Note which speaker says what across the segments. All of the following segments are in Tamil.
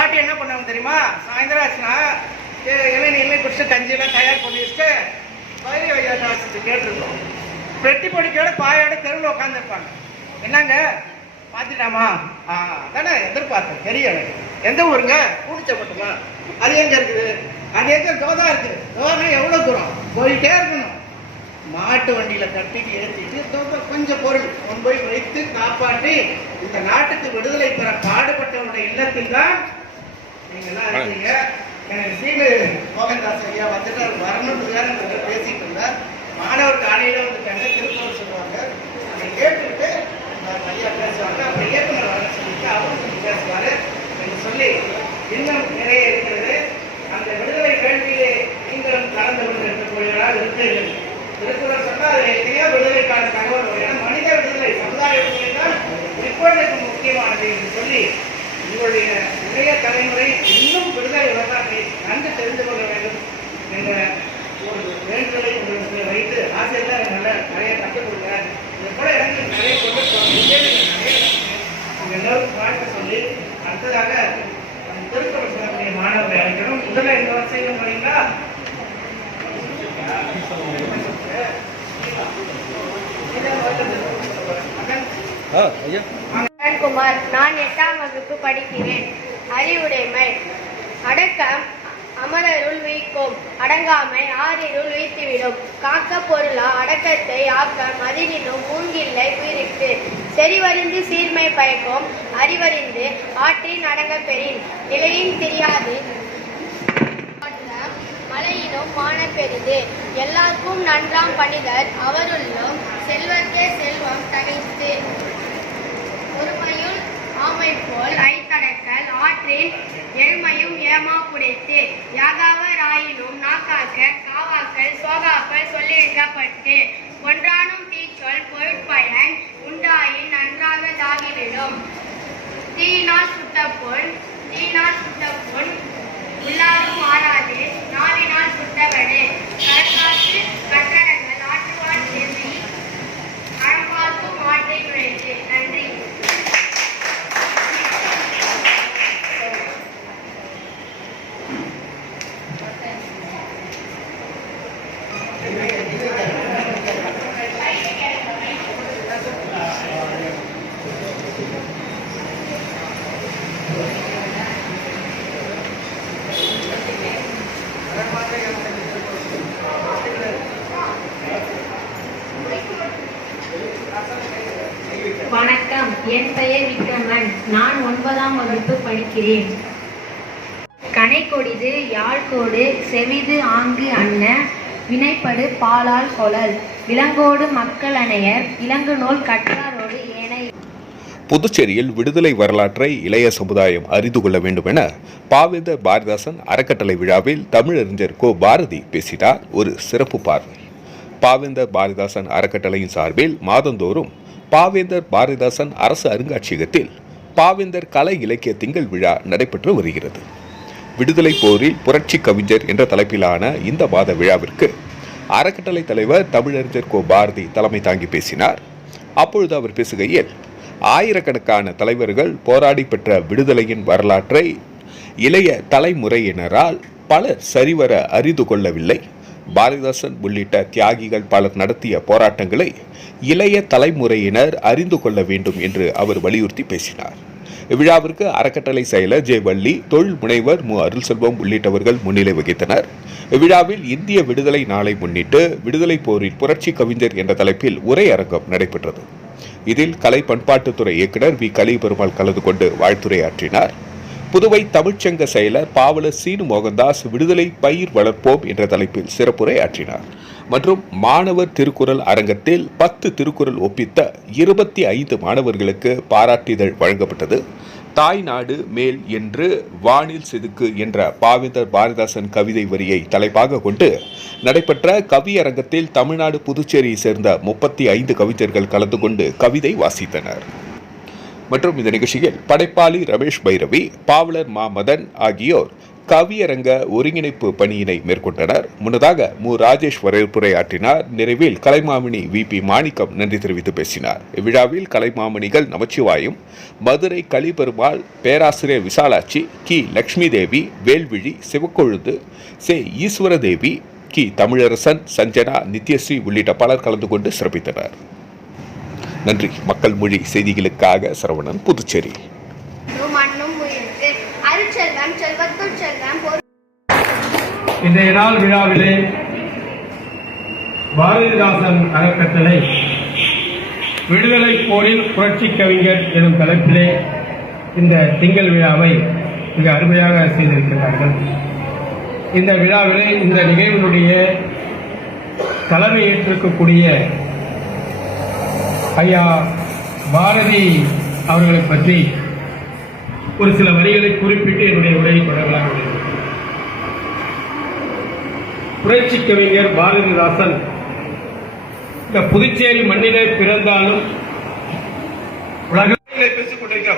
Speaker 1: பாட்டி என்ன பண்ணாங்க தெரியுமா சாயந்தரம் ஆச்சுன்னா இளநீ இல்லை குடிச்சு கஞ்சியெல்லாம் தயார் பண்ணி வச்சுட்டு வைரி வைராசிட்டு கேட்டுருக்கோம் பெட்டி பொடிக்கையோட பாயோட தெருவில் உட்காந்துருப்பாங்க என்னங்க பார்த்துட்டாமா ஆ தானே எதிர்பார்த்தேன் தெரிய எந்த ஊருங்க பூடிச்ச மட்டுமா அது எங்க இருக்குது அது எங்க தோதா இருக்குது தோதா எவ்வளோ தூரம் போயிட்டே இருக்கணும் மாட்டு வண்டியில் கட்டிட்டு ஏற்றிட்டு தோதா கொஞ்சம் பொருள் கொண்டு போய் வைத்து காப்பாற்றி இந்த நாட்டுக்கு விடுதலை பெற பாடுபட்டவருடைய இல்லத்தில் தான் எனக்கு சீனு மோகன்தாஸ் ஐயா வந்துட்டு அவர் வரணுன்றதுக்காக நான் பேசிட்டு இருந்தேன் மாணவர் காலையில் வந்து கண்டு சொல்லுவாங்க அதை கேட்டுட்டு ஐயா பேசுவாங்க அப்புறம் இயக்குனர் வர சொல்லிட்டு அவரும் பேசுவார் என்று சொல்லி இன்னும் நிறைய இருக்கிறது அந்த விடுதலை வேள்வியிலே நீங்களும் கலந்து கொண்டு இருக்கக்கூடியவராக இருக்கிறீர்கள் இருக்கிறோம் சொன்னால் அதில் எத்தனையோ விடுதலைக்கான தகவல் ஏன்னா மனித விடுதலை சமுதாய விடுதலை தான் முக்கியமானது என்று சொல்லி உங்களுடைய தலைமுறை இன்னும் விடுதலை வரலாற்றை நன்கு தெரிந்து கொள்ள வேண்டும் என்ற ஒரு வேண்டுகளை உங்களுக்கு வைத்து ஆசிரியர் நல்ல நிறைய கற்றுக் கொடுக்கிறார் இது கூட எனக்கு நிறைய கொண்டு எல்லோரும் வாழ்த்து சொல்லி அடுத்ததாக திருத்தவர் மாணவர்களை அழைக்கணும் முதல்ல இந்த வரிசையில் போறீங்களா குமார் நான் எட்டாம் வகுப்பு படிக்கிறேன் அறிவுடைமை அடக்கம் அமரருள் வீக்கும் அடங்காமை ஆறிருள் வீழ்த்திவிடும் காக்க பொருளா அடக்கத்தை ஆக்கம் அதினினும் மூங்கில்லை உயிரிட்டு செறிவறிந்து சீர்மை பயக்கும் அறிவறிந்து ஆற்றின் அடங்க பெறின் நிலையின் தெரியாது மலையிலும் மான பெரிது எல்லாருக்கும் நன்றாம் பணிதர் அவருள்ளும் செல்வத்தே செல்வம் தகைத்து ஒருமையுள் ஆமை போல் கடக்கல் ஆற்றில் எருமையும் ஏமா புடைத்து யாகாவ ஆயினும் நாக்காக்க காவாக்கள் சோகாக்கள் சொல்லியிருக்கப்பட்டு ஒன்றானும் தீச்சொல் பொருட்பயன் உண்டாயின் நன்றாக தாகிவிடும் தீயினால் சுத்தப்பொன் பொன் தீயினால் சுட்ட பொன் உள்ளாரும் ஆறாது நாவினால் சுத்தவடு கடற்காற்று கட்டடங்கள் ஆற்றுவான் செவி அழம்பார்க்கும் ஆட்டை நுழைத்து நன்றி என் பெயர் விக்ரமன் நான் ஒன்பதாம் வகுப்பு படிக்கிறேன் கனைக்கொடிது யாழ்கோடு செவிது ஆங்கு வினைப்படு பாலால் கொழல் இளங்கோடு மக்கள் அணையர் நூல் கற்றாரோடு புதுச்சேரியில் விடுதலை வரலாற்றை இளைய சமுதாயம் அறிந்து கொள்ள வேண்டும் என பாவேந்த பாரதிதாசன் அறக்கட்டளை விழாவில் தமிழறிஞர் கோ பாரதி பேசினார் ஒரு சிறப்பு பார்வை பாவேந்த பாரதிதாசன் அறக்கட்டளையின் சார்பில் மாதந்தோறும் பாவேந்தர் பாரதிதாசன் அரசு அருங்காட்சியகத்தில் பாவேந்தர் கலை இலக்கிய திங்கள் விழா நடைபெற்று வருகிறது விடுதலை போரில் புரட்சி கவிஞர் என்ற தலைப்பிலான இந்த மாத விழாவிற்கு அறக்கட்டளை தலைவர் தமிழறிஞர் கோ பாரதி தலைமை தாங்கி பேசினார் அப்பொழுது அவர் பேசுகையில் ஆயிரக்கணக்கான தலைவர்கள் போராடி பெற்ற விடுதலையின் வரலாற்றை இளைய தலைமுறையினரால் பலர் சரிவர அறிந்து கொள்ளவில்லை பாரதிதாசன் உள்ளிட்ட தியாகிகள் பலர் நடத்திய போராட்டங்களை இளைய தலைமுறையினர் அறிந்து கொள்ள வேண்டும் என்று அவர் வலியுறுத்தி பேசினார் இவ்விழாவிற்கு அறக்கட்டளை செயலர் ஜே வள்ளி தொழில் முனைவர் மு அருள் செல்வம் உள்ளிட்டவர்கள் முன்னிலை வகித்தனர் விழாவில் இந்திய விடுதலை நாளை முன்னிட்டு விடுதலை போரில் புரட்சி கவிஞர் என்ற தலைப்பில் உரையரங்கம் நடைபெற்றது இதில் கலை பண்பாட்டுத்துறை இயக்குனர் வி கலிபெருமாள் கலந்து கொண்டு வாழ்த்துரையாற்றினார் புதுவை தமிழ்ச்சங்க செயலர் பாவலர் சீனு மோகன்தாஸ் விடுதலை பயிர் வளர்ப்போம் என்ற தலைப்பில் சிறப்புரை ஆற்றினார் மற்றும் மாணவர் திருக்குறள் அரங்கத்தில் பத்து திருக்குறள் ஒப்பித்த இருபத்தி ஐந்து மாணவர்களுக்கு பாராட்டிதழ் வழங்கப்பட்டது தாய் நாடு மேல் என்று வானில் செதுக்கு என்ற பாவேந்தர் பாரதிதாசன் கவிதை வரியை தலைப்பாக கொண்டு நடைபெற்ற கவியரங்கத்தில் தமிழ்நாடு புதுச்சேரியை சேர்ந்த முப்பத்தி ஐந்து கவிஞர்கள் கலந்து கொண்டு கவிதை வாசித்தனர் மற்றும் இந்த நிகழ்ச்சியில் படைப்பாளி ரமேஷ் பைரவி பாவலர் மாமதன் ஆகியோர் கவியரங்க ஒருங்கிணைப்பு பணியினை மேற்கொண்டனர் முன்னதாக மு ராஜேஷ் ஆற்றினார் நிறைவில் கலைமாமணி வி பி மாணிக்கம் நன்றி தெரிவித்து பேசினார் இவ்விழாவில் கலைமாமணிகள் நமச்சிவாயும் மதுரை கலிபெருமாள் பேராசிரியர் விசாலாட்சி கி லக்ஷ்மி தேவி வேல்விழி சிவக்கொழுந்து சே ஈஸ்வர தேவி கி தமிழரசன் சஞ்சனா நித்யஸ்ரீ உள்ளிட்ட பலர் கலந்து கொண்டு சிறப்பித்தனர் நன்றி மக்கள் மொழி செய்திகளுக்காக சரவணன் புதுச்சேரி இன்றைய விழாவிலே பாரதிதாசன் அறக்கட்டளை விடுதலை போரில் புரட்சி கவிஞர் எனும் தலைப்பிலே இந்த திங்கள் விழாவை மிக அருமையாக செய்திருக்கிறார்கள் இந்த விழாவிலே இந்த நிகழ்வினுடைய தலைமை ஏற்றிருக்கக்கூடிய ஐயா பாரதி அவர்களை பற்றி ஒரு சில வரிகளை குறிப்பிட்டு என்னுடைய உரையை தொடங்கலாம் புரட்சி கவிஞர் பாரதிதாசன் இந்த புதுச்சேரி மண்ணிலே பிறந்தாலும் உலகிலே பேசிக் கொண்டிருக்கிற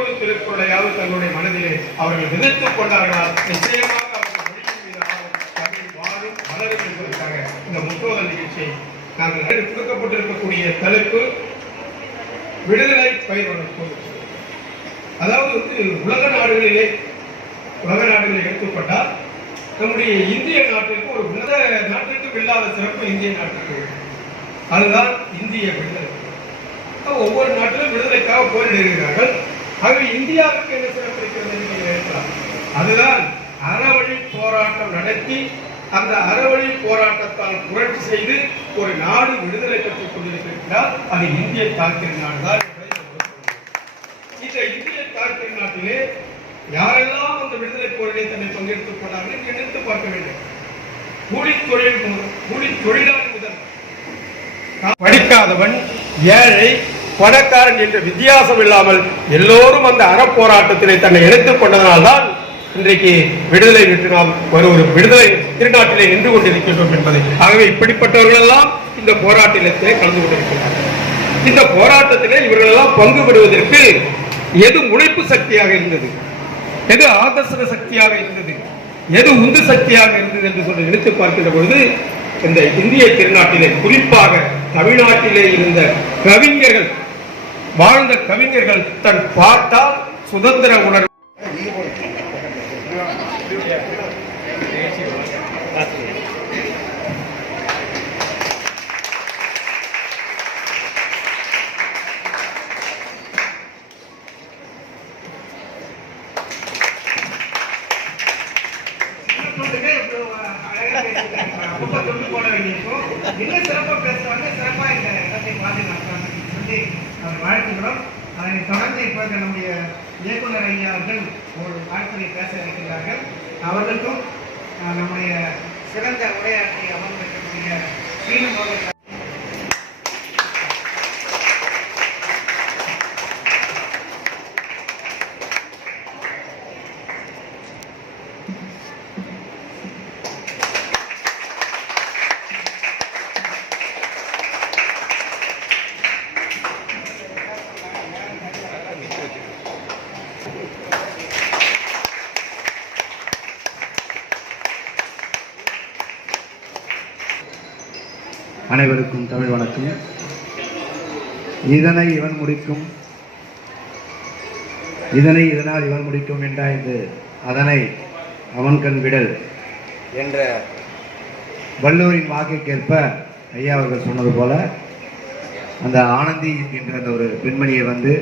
Speaker 1: ஒரு திருக்குறளையாவது தங்களுடைய மனதிலே அவர்கள் விதித்துக் கொண்டார்களா நிச்சயமாக நாங்கள் கொடுக்கப்பட்டிருக்கக்கூடிய தலைப்பு விடுதலை பயிர் வளர்ப்பு அதாவது வந்து உலக நாடுகளிலே உலக நாடுகளில் எடுத்துக்கொண்டால் நம்முடைய இந்திய நாட்டிற்கும் ஒரு உலக நாட்டிற்கும் இல்லாத சிறப்பு இந்திய நாட்டிற்கு அதுதான் இந்திய விடுதலை ஒவ்வொரு நாட்டிலும் விடுதலைக்காக போரிடுகிறார்கள் ஆகவே இந்தியாவுக்கு என்ன சிறப்பு இருக்கிறது என்று அதுதான் அறவழி போராட்டம் நடத்தி அந்த அறவழி போராட்டத்தால் புரட்சி செய்து ஒரு நாடு விடுதலை பெற்றுக் கொண்டிருக்கின்றார் அது இந்திய தாக்கர் நாடுதான் இந்த இந்திய தாக்கர் நாட்டிலே யாரெல்லாம் அந்த விடுதலை போரிலே தன்னை பங்கெடுத்துக் கொண்டார்கள் நினைத்து பார்க்க வேண்டும் கூலித்தொழில் கூலி தொழிலாளி முதல் படிக்காதவன் ஏழை பணக்காரன் என்ற வித்தியாசம் இல்லாமல் எல்லோரும் அந்த அறப்போராட்டத்திலே தன்னை எடுத்துக் கொண்டதனால்தான் இன்றைக்கு விடுதலை விட்டு நாம் ஒரு ஒரு விடுதலை திருநாட்டிலே நின்று கொண்டிருக்கின்றோம் என்பதை ஆகவே இப்படிப்பட்டவர்கள் எல்லாம் இந்த போராட்டத்திலே கலந்து கொண்டிருக்கிறார்கள் இந்த போராட்டத்திலே இவர்கள் எல்லாம் பங்கு பெறுவதற்கு எது முனைப்பு சக்தியாக இருந்தது எது ஆதர்சன சக்தியாக இருந்தது எது உந்து சக்தியாக இருந்தது என்று சொல்லி நினைத்து பார்க்கின்ற பொழுது இந்த இந்திய திருநாட்டிலே குறிப்பாக தமிழ்நாட்டிலே இருந்த கவிஞர்கள் வாழ்ந்த கவிஞர்கள் தன் பாட்டால் சுதந்திர உணர்வு இப்பொழுது நம்முடைய இயக்குனர் ஐயா அவர்கள் ஒரு வாழ்க்கையை பேச இருக்கிறார்கள் அவர்களுக்கும் நம்முடைய சிறந்த உரையாற்றி அமர்ந்திருக்கக்கூடிய மீண்டும் அவர்கள் அனைவருக்கும் தமிழ் வணக்கம் இதனை இவன் முடிக்கும் இதனை இதனால் இவன் முடிக்கும் என்றாய்ந்து அதனை அவன் கண் விடல் என்ற வள்ளுவரின் வாக்கிற்கேற்ப ஐயா அவர்கள் சொன்னது போல அந்த ஆனந்தி என்கின்ற அந்த ஒரு பெண்மணியை வந்து